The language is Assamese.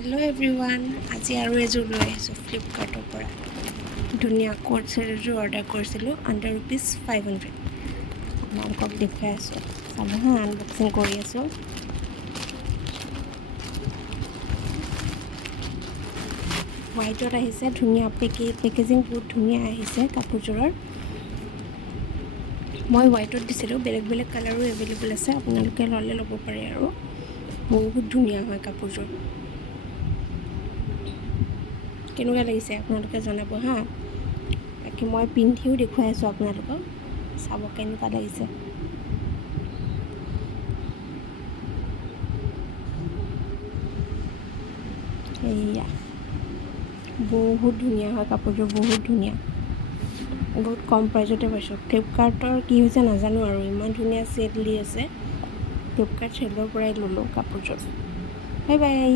হেল্ল' এভৰিৱান, আজি আৰু এযোৰ লৈ আহিছোঁ ফ্লিপকাৰ্টৰ পৰা। ধুনীয়া কোট ছেট এযোৰ অৰ্ডাৰ কৰিছিলোঁ আণ্ডাৰ ৰুপিজ 500। আপোনালোকক দেখুৱাই আছোঁ, চাব হা, আনবক্সিং কৰি আছোঁ। হোৱাইটত আহিছে, ধুনীয়া পেকেজিং বহুত ধুনীয়া আহিছে কাপোৰযোৰৰ। মই হোৱাইটত দিছিলোঁ, বেলেগ বেলেগ কালাৰো এভেইলেবল আছে, আপোনালোকে ল'লে ল'ব পাৰে আৰু বহুত ধুনীয়া হয় কাপোৰযোৰ। কেনেকুৱা লাগিছে আপোনালোকে জনাব হা। বাকী মই পিন্ধিও দেখুৱাই আছোঁ আপোনালোকক, চাব কেনেকুৱা লাগিছে। এইয়া বহুত ধুনীয়া হয় কাপোৰযোৰ, বহুত ধুনীয়া, বহুত কম প্ৰাইজতে পাইছোঁ। ফ্লিপকাৰ্টৰ কি হৈছে নাজানো আৰু, ইমান ধুনীয়া ছেল দি আছে। ফ্লিপকাৰ্ট ছেলৰ পৰাই ল'লোঁ কাপোৰযোৰ। Bye bye.